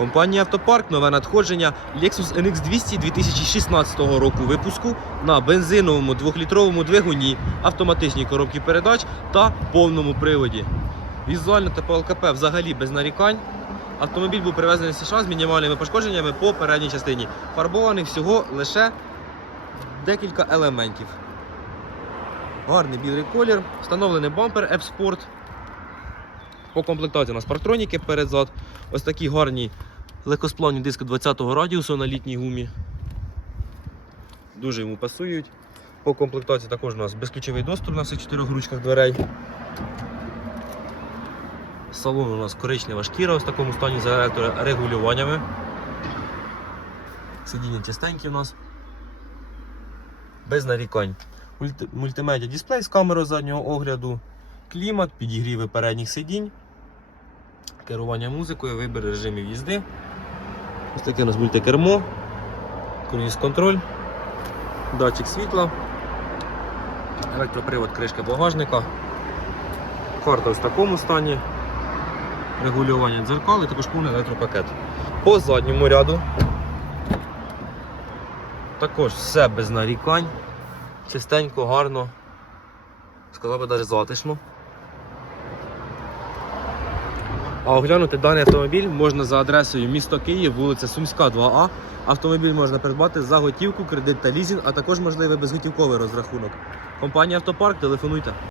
Компанія Автопарк, нове надходження Lexus NX 200 2016 року випуску на бензиновому 2-літровому двигуні, автоматичній коробці передач та повному приводі. Візуально та по ЛКП взагалі без нарікань. Автомобіль був привезений з США з мінімальними пошкодженнями по передній частині. Фарбований всього лише декілька елементів. Гарний білий колір, встановлений бампер F-Sport. По комплектації у нас парктроніки перед-зад. Ось такі гарні легкосплавні диски 20-го радіусу на літній гумі. Дуже йому пасують. По комплектації також у нас безключовий доступ на всіх чотирьох ручках дверей. Салон у нас коричнева шкіра ось в такому стані з електрорегулюваннями. Сидіння чистенькі у нас. Без нарікань. Мульти- Мультимедіа дисплей з камерою заднього огляду, клімат, підігріви передніх сидінь, керування музикою, вибір режимів їзди. Ось таке у нас мультикермо, круїз контроль, датчик світла, електропривод кришки багажника, карта в такому стані, регулювання. Дзеркал і також повний електропакет. По задньому ряду. Також все без нарікань, чистенько, гарно, сказав би навіть затишно. А оглянути даний автомобіль можна за адресою місто Київ, вулиця Сумська, 2А. Автомобіль можна придбати за готівку, кредит та лізінг, а також можливий безготівковий розрахунок. Компанія Автопарк, телефонуйте.